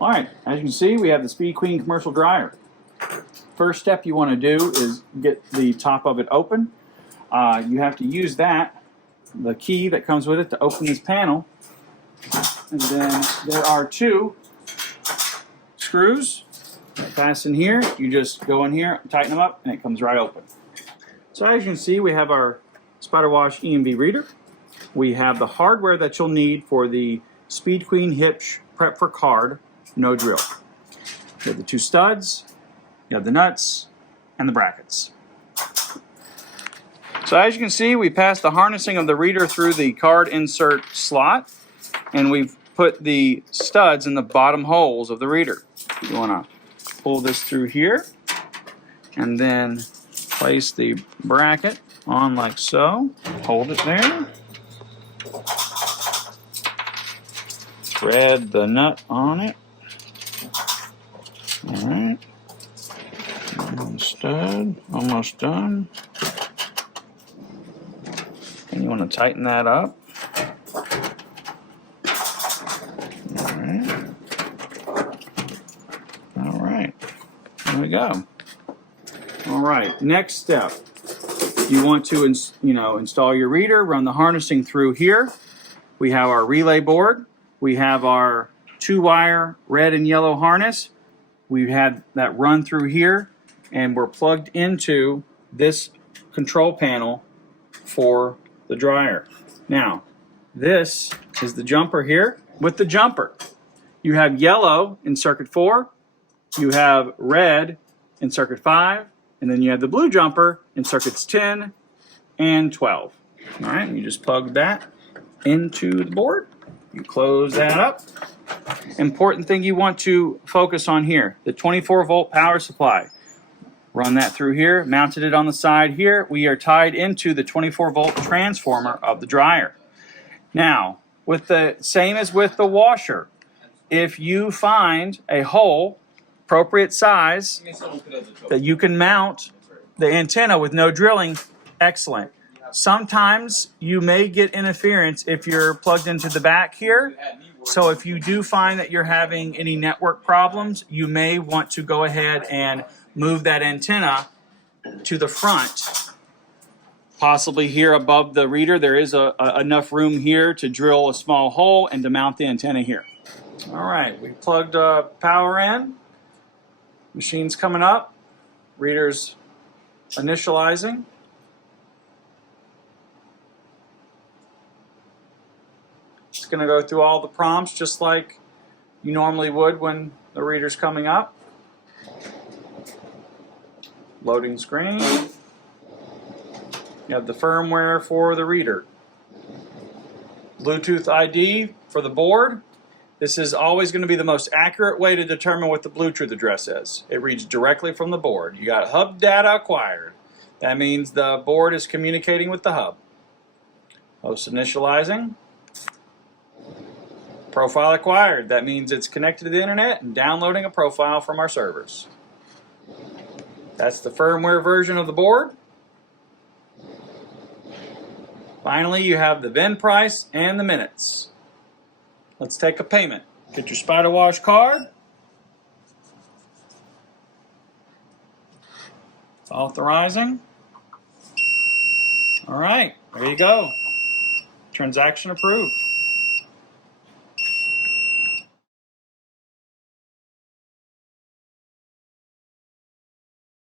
Alright, as you can see, we have the Speed Queen commercial dryer. First step you want to do is get the top of it open. You have to use that, the key that comes with it, to open this panel. And then there are two screws that fasten here. You just go in here, tighten them up, and it comes right open. So as you can see, we have our SpyderWash EMV reader. We have the hardware that you'll need for the Speed Queen hitch prep for card, no drill. You have the two studs, you have the nuts, and the brackets. So as you can see, we passed the harnessing of the reader through the card insert slot, and we've put the studs in the bottom holes of the reader. You want to pull this through here, and then place the bracket on like so. Hold it there. Thread the nut on it. Alright. One stud, almost done. And you want to tighten that up. Alright. Alright. There we go. Alright, next step. You want to install your reader, run the harnessing through here. We have our relay board. We have our 2-wire red and yellow harness. We've had that run through here, and we're plugged into this control panel for the dryer. Now, this is the jumper here with the jumper. You have yellow in circuit 4, you have red in circuit 5, and then you have the blue jumper in circuits 10 and 12. All right, you just plug that into the board. You close that up. Important thing you want to focus on here, the 24-volt power supply. Run that through here, mounted it on the side here. We are tied into the 24-volt transformer of the dryer. Now, with the same as with the washer, if you find a hole, appropriate size, that you can mount the antenna with no drilling, excellent. Sometimes you may get interference if you're plugged into the back here. So if you do find that you're having any network problems, you may want to go ahead and move that antenna to the front. Possibly here above the reader, there is enough room here to drill a small hole and to mount the antenna here. All right, we plugged power in. Machine's coming up. Reader's initializing. It's going to go through all the prompts just like you normally would when the reader's coming up. Loading screen. You have the firmware for the reader. Bluetooth ID for the board. This is always going to be the most accurate way to determine what the Bluetooth address is. It reads directly from the board. You got hub data acquired. That means the board is communicating with the hub. Host initializing. Profile acquired. That means it's connected to the internet and downloading a profile from our servers. That's the firmware version of the board. Finally, you have the VIN price and the minutes. Let's take a payment. Get your SpyderWash card. It's authorizing. All right, there you go. Transaction approved.